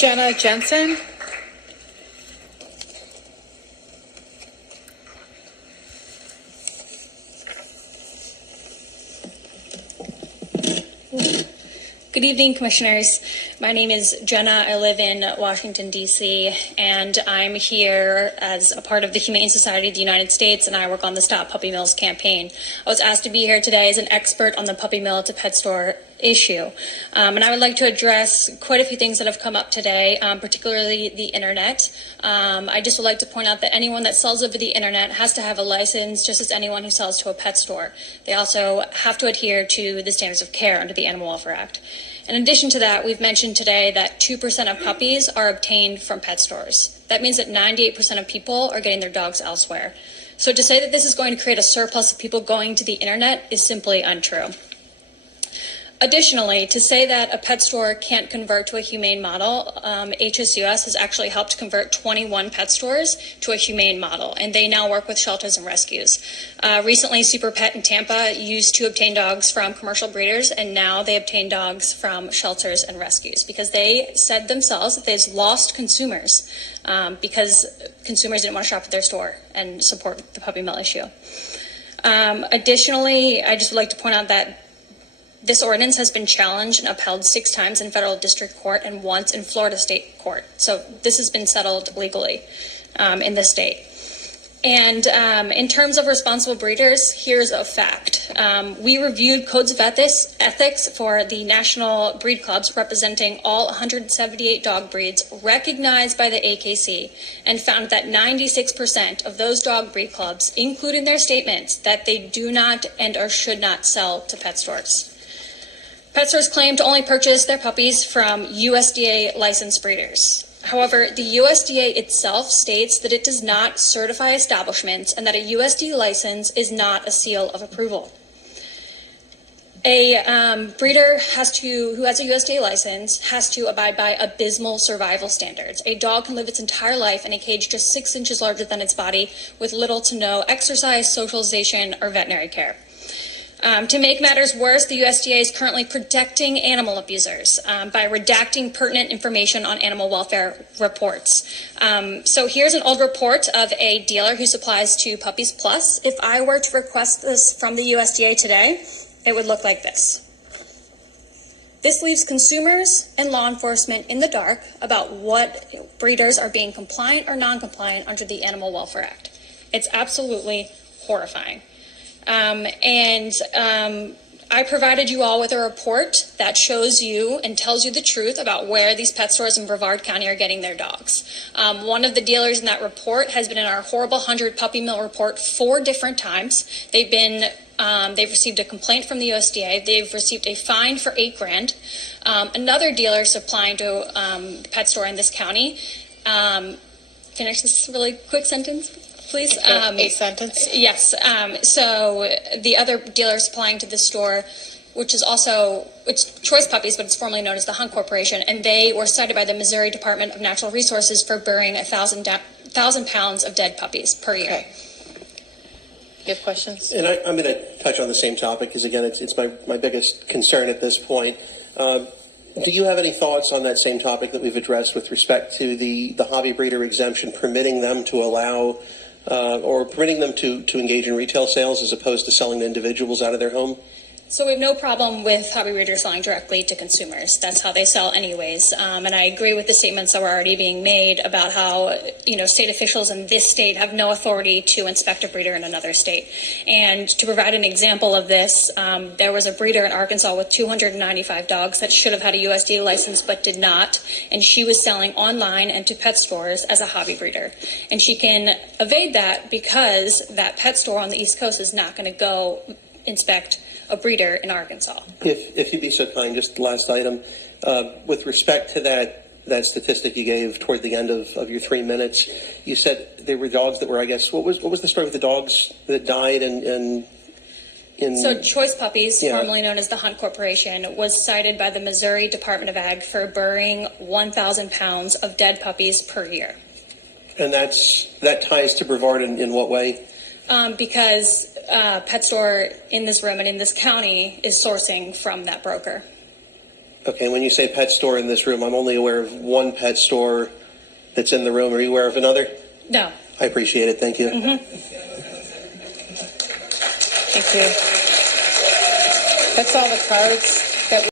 Jenna Jensen. Good evening, Commissioners. My name is Jenna. I live in Washington, D.C., and I'm here as a part of the Humane Society of the United States, and I work on the Stop Puppy Mills campaign. I was asked to be here today as an expert on the puppy mill to pet store issue. And I would like to address quite a few things that have come up today, particularly the internet. I just would like to point out that anyone that sells over the internet has to have a license, just as anyone who sells to a pet store. They also have to adhere to the standards of care under the Animal Welfare Act. In addition to that, we've mentioned today that 2% of puppies are obtained from pet stores. That means that 98% of people are getting their dogs elsewhere. So to say that this is going to create a surplus of people going to the internet is simply untrue. Additionally, to say that a pet store can't convert to a humane model, HSUS has actually helped convert 21 pet stores to a humane model, and they now work with shelters and rescues. Recently, Super Pet in Tampa used to obtain dogs from commercial breeders, and now they obtain dogs from shelters and rescues because they said themselves that they've lost consumers because consumers didn't want to shop at their store and support the puppy mill issue. Additionally, I just would like to point out that this ordinance has been challenged and upheld 6 times in federal district court and once in Florida state court. So this has been settled legally in the state. And in terms of responsible breeders, here's a fact. We reviewed codes of ethics for the national breed clubs representing all 178 dog breeds recognized by the AKC and found that 96% of those dog breed clubs include in their statements that they do not and or should not sell to pet stores. Pet stores claim to only purchase their puppies from USDA licensed breeders. However, the USDA itself states that it does not certify establishments and that a USDA license is not a seal of approval. A breeder who has a USDA license has to abide by abysmal survival standards. A dog can live its entire life in a cage just 6 inches larger than its body with little to no exercise, socialization, or veterinary care. To make matters worse, the USDA is currently protecting animal abusers by redacting pertinent information on animal welfare reports. So here's an old report of a dealer who supplies to Puppies Plus. If I were to request this from the USDA today, it would look like this. This leaves consumers and law enforcement in the dark about what breeders are being compliant or non-compliant under the Animal Welfare Act. It's absolutely horrifying. I provided you all with a report that shows you and tells you the truth about where these pet stores in Brevard County are getting their dogs. One of the dealers in that report has been in our horrible 100 puppy mill report 4 different times. They've received a complaint from the USDA. They've received a fine for $8,000. Another dealer supplying to the pet store in this county. Finish this really quick sentence, please. A sentence? Yes. So the other dealer supplying to this store, which is also, it's Choice Puppies, but it's formerly known as the Hunt Corporation, and they were cited by the Missouri Department of Natural Resources for burying 1,000 pounds of dead puppies per year. Okay. You have questions? And I'm going to touch on the same topic because, again, it's my biggest concern at this point. Do you have any thoughts on that same topic that we've addressed with respect to the hobby breeder exemption, permitting them to allow or permitting them to engage in retail sales as opposed to selling to individuals out of their home? So we have no problem with hobby breeders selling directly to consumers. That's how they sell anyways. And I agree with the statements that were already being made about how, state officials in this state have no authority to inspect a breeder in another state. And to provide an example of this, there was a breeder in Arkansas with 295 dogs that should have had a USDA license but did not. And she was selling online and to pet stores as a hobby breeder. And she can evade that because that pet store on the East Coast is not going to go inspect a breeder in Arkansas. If you'd be so kind, just last item. With respect to that statistic you gave toward the end of your 3 minutes, you said there were dogs that were, I guess, what was the story with the dogs that died So Choice Puppies, formerly known as the Hunt Corporation, was cited by the Missouri Department of Ag for burying 1,000 pounds of dead puppies per year. And that ties to Brevard in what way? Because pet store in this room and in this county is sourcing from that broker. Okay, when you say pet store in this room, I'm only aware of one pet store that's in the room. Are you aware of another? No. I appreciate it. Thank you. Thank you. That's all the cards.